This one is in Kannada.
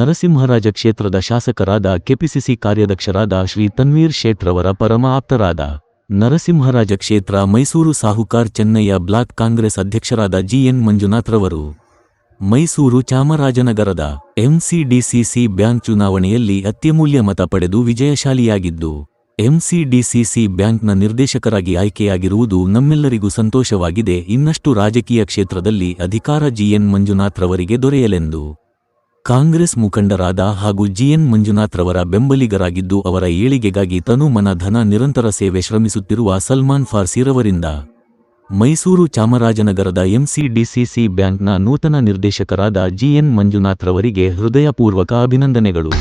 ನರಸಿಂಹರಾಜ ಕ್ಷೇತ್ರದ ಶಾಸಕರಾದ ಕೆಪಿಸಿಸಿ ಕಾರ್ಯಾಧ್ಯಕ್ಷರಾದ ಶ್ರೀ ತನ್ವೀರ್ ಶೇಟ್ರವರ ಪರಮ ಆಪ್ತರಾದ ನರಸಿಂಹರಾಜ ಕ್ಷೇತ್ರ ಮೈಸೂರು ಸಾಹುಕಾರ್ ಚೆನ್ನಯ್ಯ ಬ್ಲಾಕ್ ಕಾಂಗ್ರೆಸ್ ಅಧ್ಯಕ್ಷರಾದ ಜಿಎನ್ ಮಂಜುನಾಥ್ರವರು ಮೈಸೂರು ಚಾಮರಾಜನಗರದ ಎಂಸಿಡಿಸಿಸಿ ಬ್ಯಾಂಕ್ ಚುನಾವಣೆಯಲ್ಲಿ ಅತ್ಯಮೂಲ್ಯ ಮತ ಪಡೆದು ವಿಜಯಶಾಲಿಯಾಗಿದ್ದು ಎಂಸಿಡಿಸಿಸಿ ಬ್ಯಾಂಕ್ನ ನಿರ್ದೇಶಕರಾಗಿ ಆಯ್ಕೆಯಾಗಿರುವುದು ನಮ್ಮೆಲ್ಲರಿಗೂ ಸಂತೋಷವಾಗಿದೆ. ಇನ್ನಷ್ಟು ರಾಜಕೀಯ ಕ್ಷೇತ್ರದಲ್ಲಿ ಅಧಿಕಾರ ಜಿಎನ್ ಮಂಜುನಾಥ್ರವರಿಗೆ ದೊರೆಯಲೆಂದು ಕಾಂಗ್ರೆಸ್ ಮುಖಂಡರಾದ ಹಾಗೂ ಜಿಎನ್ ಮಂಜುನಾಥ್ರವರ ಬೆಂಬಲಿಗರಾಗಿದ್ದು ಅವರ ಏಳಿಗೆಗಾಗಿ ತನು ಮನ ಧನ ನಿರಂತರ ಸೇವೆ ಶ್ರಮಿಸುತ್ತಿರುವ ಸಲ್ಮಾನ್ ಫಾರ್ಸಿರವರಿಂದ ಮೈಸೂರು ಚಾಮರಾಜನಗರದ ಎಂಸಿಡಿಸಿಸಿ ಬ್ಯಾಂಕ್ನ ನೂತನ ನಿರ್ದೇಶಕರಾದ ಜಿಎನ್ ಮಂಜುನಾಥ್ರವರಿಗೆ ಹೃದಯಪೂರ್ವಕ ಅಭಿನಂದನೆಗಳು.